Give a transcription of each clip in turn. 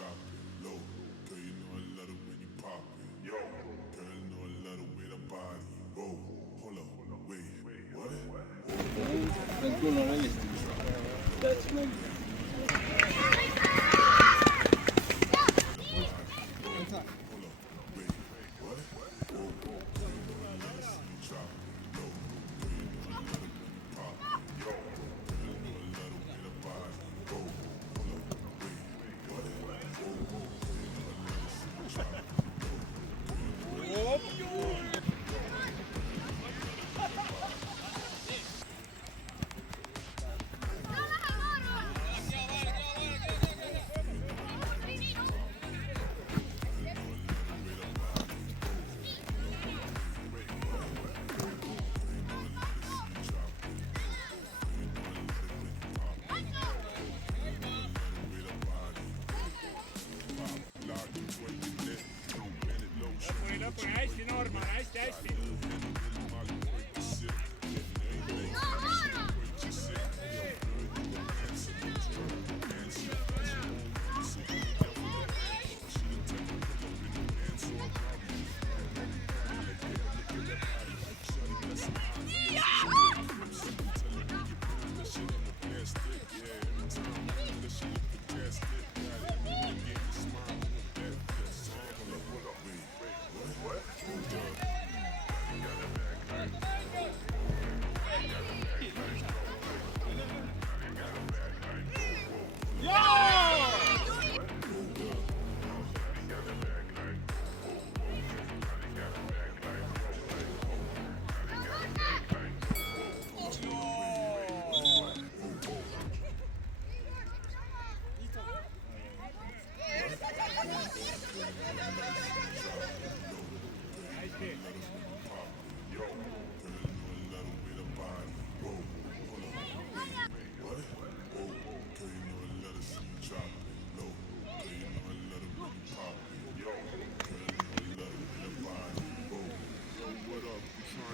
drop it low. Girl, you know I love it when you pop it. Yo, girl, you know I love the way the body roll. Hold up, wait, what? Hästi Norman, hästi-hästi.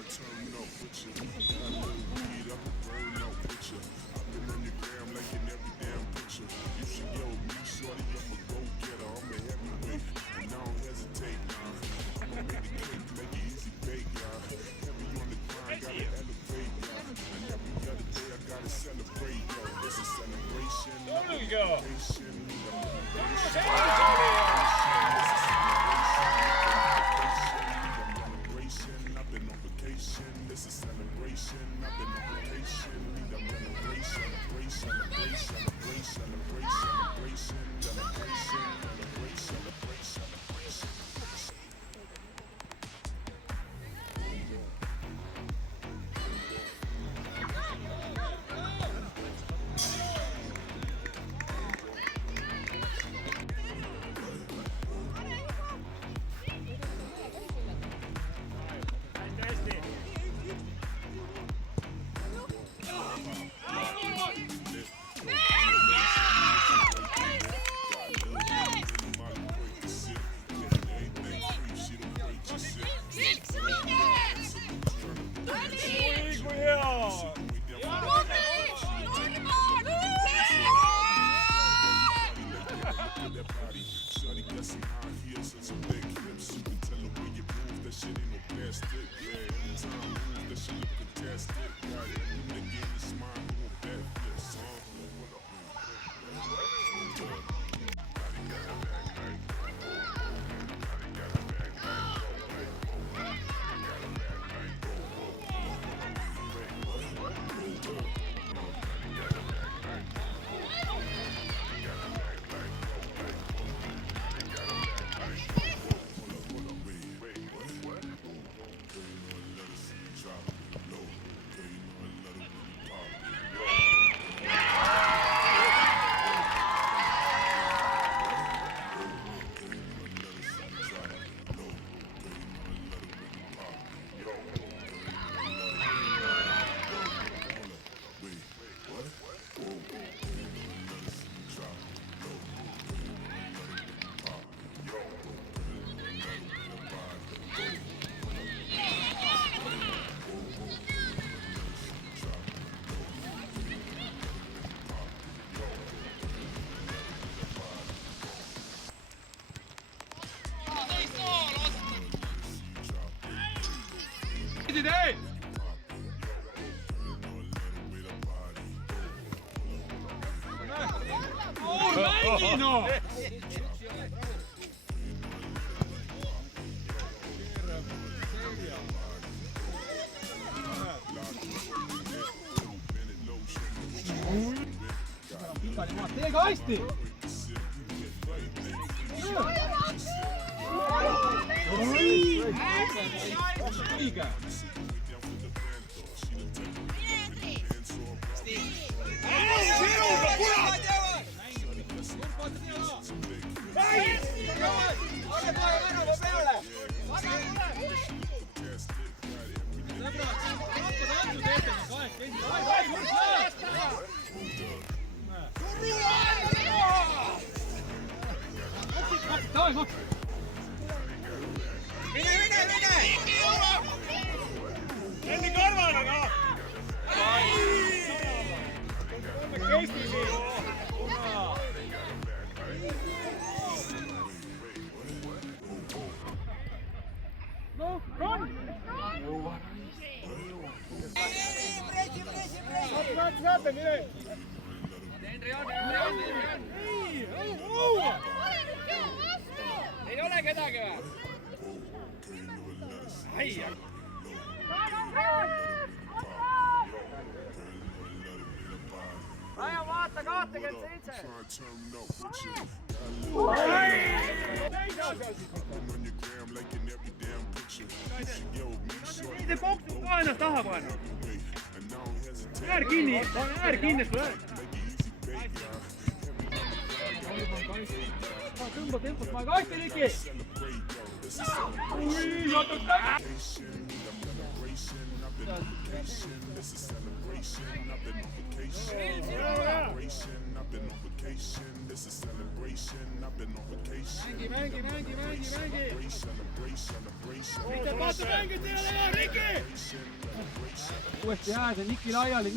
Turn up with you. Got a little weed, I can burn up with you. I've been on your gram like in every damn picture. You should yo me, shorty, I'm a go-getter. I'm a heavyweight, and I don't hesitate, nah. I'ma make the cake, make it easy bake, y'all. Heavy on the grind, gotta elevate, y'all. And every other day I gotta celebrate, yo. This is celebration, celebration, I've been on vacation. This is celebration. I've been on vacation. Need a celebration, celebration, celebration, celebration, celebration, celebration, celebration, celebration. no! Pikali maad, tee ka hästi! Õige! Enni kõrvale, noh! No, run! Saate, mine! Ei ole kedagi või? Ai! Aja vaata 27! See koksub ka ennast taha panna. Äär kinni, sulle. Tõmba tempot, ma ka hästi liki! Ui, jatud täna! Mängi! Mitte vaata mängid teile, Riki! Uuesti jääd ja Niki laiali,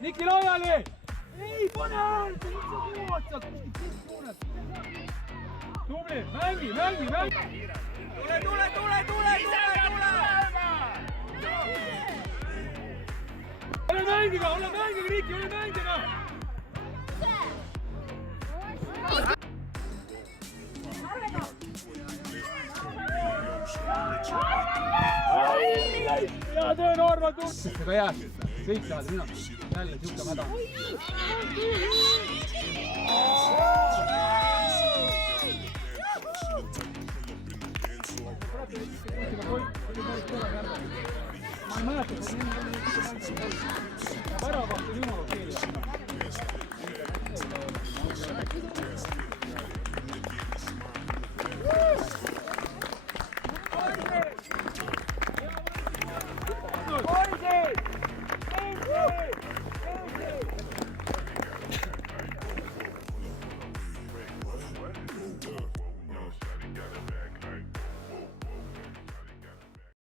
Niki laiali! Ei, pane äärde, mis sa kuulad sealt, mis kuuled? Tubli, mängi! Ole mängiga, Riki, ole mängiga! Hea töö, Norman, tunnist! Aga jääb, 7 minutit, jälle siuke mäda. Ma ei mäleta, et see on väravahti jumala keeles.